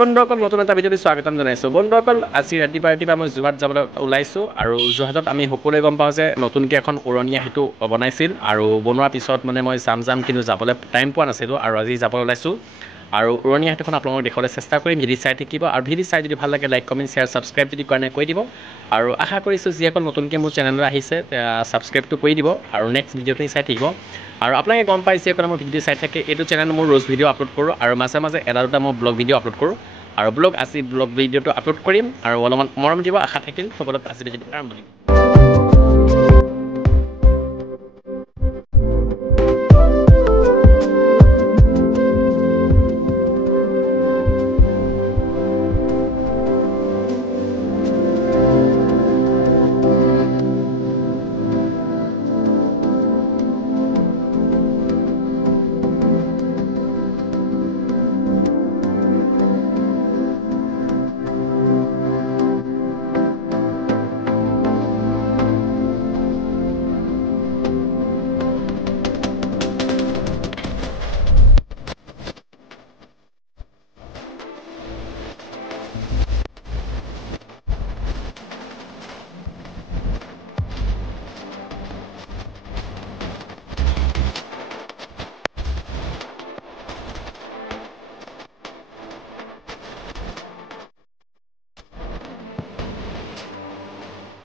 বন্ধুসকল নতুন এটা ভিডিঅ'ত স্বাগতম জনাইছোঁ। বন্ধুসকল আজি ৰাতিপুৱা মই যোৰহাট যাবলৈ ওলাইছোঁ আৰু যোৰহাটত আমি সকলোৱে গম পাওঁ যে নতুনকৈ এখন উৰণীয়া সেতু বনাইছিল আৰু বনোৱাৰ পিছত মানে মই যাম কিন্তু যাবলৈ টাইম পোৱা নাছিলোঁ আৰু আজি যাবলৈ ওলাইছোঁ আৰু উৰণীয়া সেতুখন আপোনালোকক দেখুৱাবলৈ চেষ্টা কৰিম। ভিডিঅ' চাই থাকিব আৰু ভিডিঅ' চাই যদি ভাল লাগে লাইক কমেণ্ট শ্বেয়াৰ ছাবস্ক্ৰাইব যদি কৰা নাই কৰি দিব আৰু আশা কৰিছোঁ যিসকল নতুনকৈ মোৰ চেনেললৈ আহিছে ছাবস্ক্ৰাইবটো কৰি দিব আৰু নেক্সট ভিডিঅ'খিনি চাই থাকিব। আৰু আপোনালোকে গম পাই যিসকলে মোৰ ভিডিঅ' চাই থাকে এইটো চেনেল মই ৰোজ ভিডিঅ' আপলোড কৰোঁ আৰু মাজে মাজে এটা দুটা মই ব্লগ ভিডিঅ' আপলোড কৰোঁ আৰু আজি ব্লগ ভিডিঅ'টো আপলোড কৰিম আৰু অলপমান মৰম দিব আশা থাকিল। সকলোত আজি ভিডিঅ'টো আৰম্ভ কৰিম।